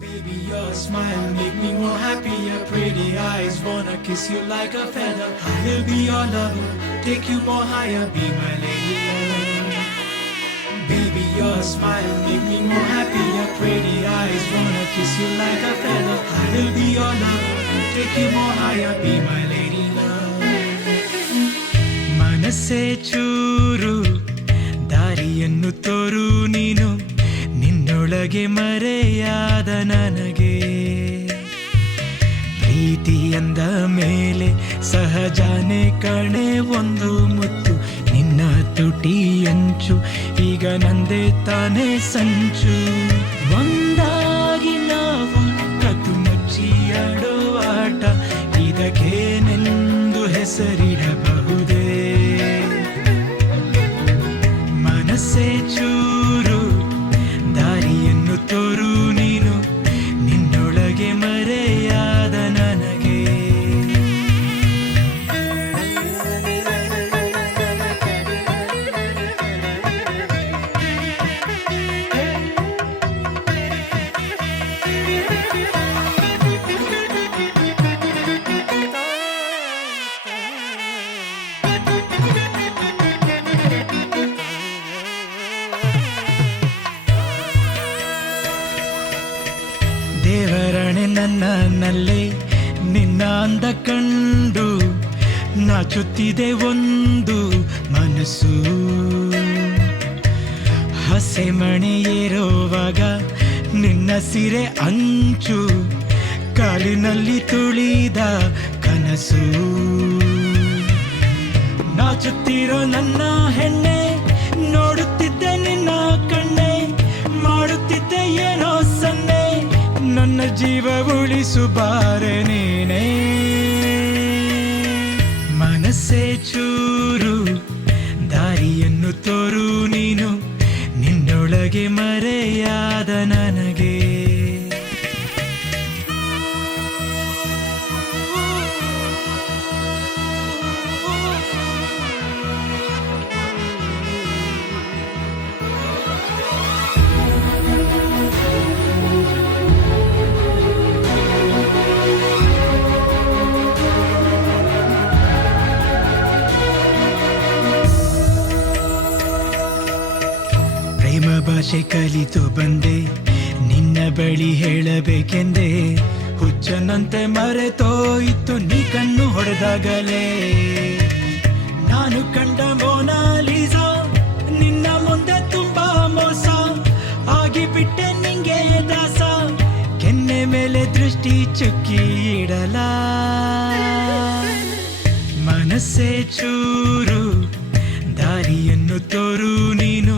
Baby, your smile make me more happy. Your pretty eyes wanna kiss you like a feather. I will be your lover, take you more higher, be my lady love. Baby, your smile make me more happy. Your pretty eyes wanna kiss you like a feather. I will be your lover, take you more higher, be my lady love. ಮನಸ್ಸೇ ಚೂರು ದಾರಿಯನ್ನು ತೋರು ನೀನು, ನಿನ್ನೊಳಗೆ ಮರೆಯಾದ ನನಗೆ. ಪ್ರೀತಿ ಅಂದ ಮೇಲೆ ಸಹಜಾನೆ ಕಣೆ ಒಂದು ಮುತ್ತು, ನಿನ್ನ ತುಟಿ ಅಂಚು ಈಗ ನಂದೇ ತಾನೇ ಸಂಚು. ಒಂದಾಗಿ ನಾವು ಕತ್ತು ಮುಚ್ಚಿ ಆಡೋ ಆಟ, ಇದಕ್ಕೇನೆಂದು ಹೆಸರಿಡಬಹುದೇ? ಮನಸ್ಸೇ ಚೂರು ದಾರಿಯನ್ನು ತೋರು ನೀನು, ನಿನ್ನೊಳಗೆ ಮರೆಯಾದ ನನಗೆ. ದೇವರಣೆ ನನ್ನಲ್ಲೇ ನಿನ್ನ ಅಂದ ಕಂಡು ನಾಚುತ್ತಿದೆ ಒಂದು ಮನಸ್ಸು. ಹಸೆಮಣೆ ಏರೋವಾಗ ನಿನ್ನ ಸಿರೆ ಅಂಚು, ಕಾಲಿನಲ್ಲಿ ತುಳಿದ ಕನಸು. ನಾಚುತ್ತಿರೋ ನನ್ನ ಹೆಣ್ಣೆ, ನೋಡುತ್ತಿದ್ದೆ ನಿನ್ನ ಕಣ್ಣೆ, ಮಾಡುತ್ತಿದ್ದೆ ಏನೋ ಸನ್ನೆ, ನನ್ನ ಜೀವ ಉಳಿಸು ಬಾರೆ ನೀನೇ. ಮನಸ್ಸೇ ಚೂರು ದಾರಿಯನ್ನು ತೋರು ನೀನು, ನಿನ್ನೊಳಗೆ ಮರೆಯಾದ ನನಗೆ. ಪ್ರೇಮ ಭಾಷೆ ಕಲಿತು ಬಂದೆ, ನಿನ್ನ ಬಳಿ ಹೇಳಬೇಕೆಂದೆ. ಹುಚ್ಚನಂತೆ ಮರೆತೋಯಿತು ನೀ ಕಣ್ಣು ಹೊಡೆದಾಗಲೇ. ನಾನು ಕಂಡ ಮೋನಾಲಿಸಾ ನಿನ್ನ ಮುಂದೆ ತುಂಬಾ ಮೋಸ, ಆಗಿಬಿಟ್ಟೆ ನಿಂಗೆ ದಾಸ. ಕೆನ್ನೆ ಮೇಲೆ ದೃಷ್ಟಿ ಚುಕ್ಕಿ ಇಡಲ. ಮನಸ್ಸೇ ಚೂರು ದಾರಿಯನ್ನು ತೋರು ನೀನು,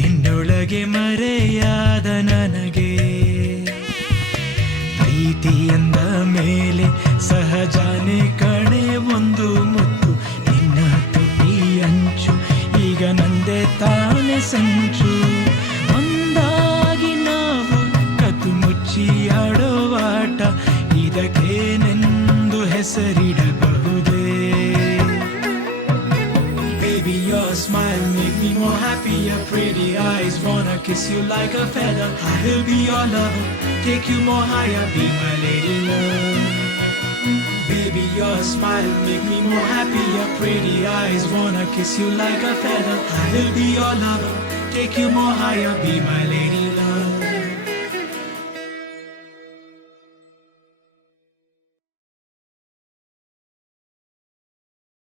ನಿನ್ನೊಳಗೆ ಮರೆಯಾದ ನನಗೆ. ಪ್ರೀತಿ ಅಂದ ಮೇಲೆ ಸಹಜಾನೆ ಕಣೆ ಒಂದು ಮುತ್ತು, ನಿನ್ನ ತುಟಿ ಅಂಚು ಈಗ ನಂದೇ ತಾನೆ ಸಂಚು. ಒಂದಾಗಿ ನಾವು ಕತ್ತು ಮುಚ್ಚಿ ಆಡೋ ಆಟ, ಇದಕ್ಕೇನೆಂದು ಹೆಸರಿಡಬಹುದೇ? Baby, your smile make me more happy. Your pretty eyes wanna kiss you like a feather. I will be your lover, take you more higher, be my lady love. Baby, your smile make me more happy. Your pretty eyes wanna kiss you like a feather. I will be your lover, take you more higher, be my lady love.